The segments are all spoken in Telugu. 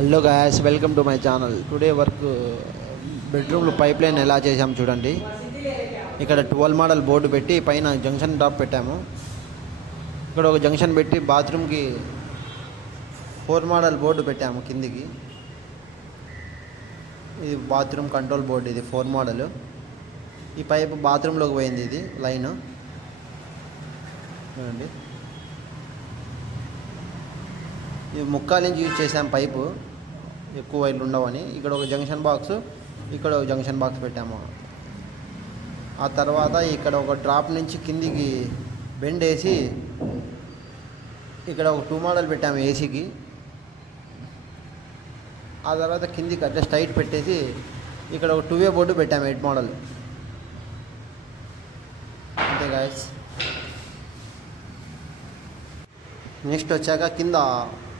Hello guys, welcome to my channel. Today work బెడ్రూమ్లో పైప్ లైన్ ఎలా చేసాము చూడండి. ఇక్కడ 12 మోడల్ బోర్డు పెట్టి పైన జంక్షన్ డ్రాప్ పెట్టాము. ఇక్కడ ఒక జంక్షన్ పెట్టి బాత్రూమ్కి 4 మోడల్ బోర్డు పెట్టాము కిందికి. ఇది బాత్రూమ్ కంట్రోల్ బోర్డు, ఇది 4 మోడల్. ఈ పైపు బాత్రూంలోకి పోయింది, ఇది లైన్ చూడండి. ఇది 3/4 ఇంచ్ యూజ్ చేసాం పైపు, ఎక్కువ వైర్లు ఉండవని. ఇక్కడ ఒక జంక్షన్ బాక్స్, ఇక్కడ ఒక జంక్షన్ బాక్స్ పెట్టాము. ఆ తర్వాత ఇక్కడ ఒక డ్రాప్ నుంచి కిందికి బెండ్ వేసి ఇక్కడ ఒక 2 మోడల్ పెట్టాము ఏసీకి. ఆ తర్వాత కిందికి అట్లా స్ట్రైట్ పెట్టేసి ఇక్కడ ఒక 2-వే బోర్డు పెట్టాము 8 మోడల్. అంతే గాయస్. నెక్స్ట్ వచ్చాక కింద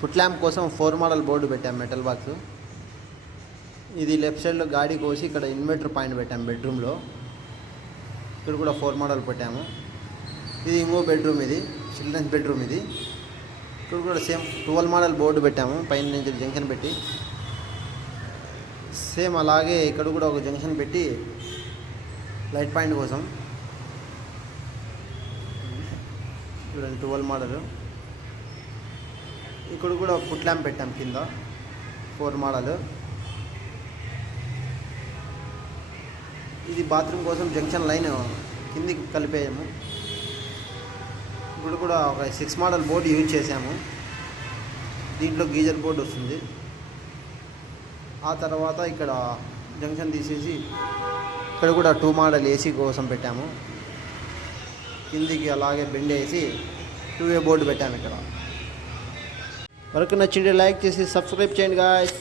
ఫుట్ ల్యాంప్ కోసం 4 మోడల్ బోర్డు పెట్టాం, మెటల్ బాక్స్. ఇది లెఫ్ట్ సైడ్లో గాడి కోసి ఇక్కడ ఇన్వర్టర్ పాయింట్ పెట్టాము బెడ్రూమ్లో. ఇక్కడ కూడా 4 మోడల్ పెట్టాము. ఇది ఇంకో బెడ్రూమ్, ఇది చిల్డ్రన్స్ బెడ్రూమ్. ఇది ఇక్కడ కూడా సేమ్ 12 మోడల్ బోర్డు పెట్టాము, పైన నుంచి జంక్షన్ పెట్టి. సేమ్ అలాగే ఇక్కడ కూడా ఒక జంక్షన్ పెట్టి లైట్ పాయింట్ కోసం చూడండి 12 మోడల్. ఇక్కడ కూడా ఫుట్ ల్యాంప్ పెట్టాం కింద 4 మోడల్. ఇది బాత్రూమ్ కోసం జంక్షన్ లైన్ కిందికి కలిపేయము. ఇప్పుడు కూడా ఒక 6 మోడల్ బోర్డు యూజ్ చేసాము. దీంట్లో గీజర్ బోర్డు వస్తుంది. ఆ తర్వాత ఇక్కడ జంక్షన్ తీసేసి ఇక్కడ కూడా 2 మోడల్ ఏసీ కోసం పెట్టాము. కిందికి అలాగే బెండ్ వేసి 2-వే బోర్డు పెట్టాము. ఇక్కడ వరకు నచ్చింటే లైక్ చేసి సబ్స్క్రైబ్ చేయండి గాయ్స్.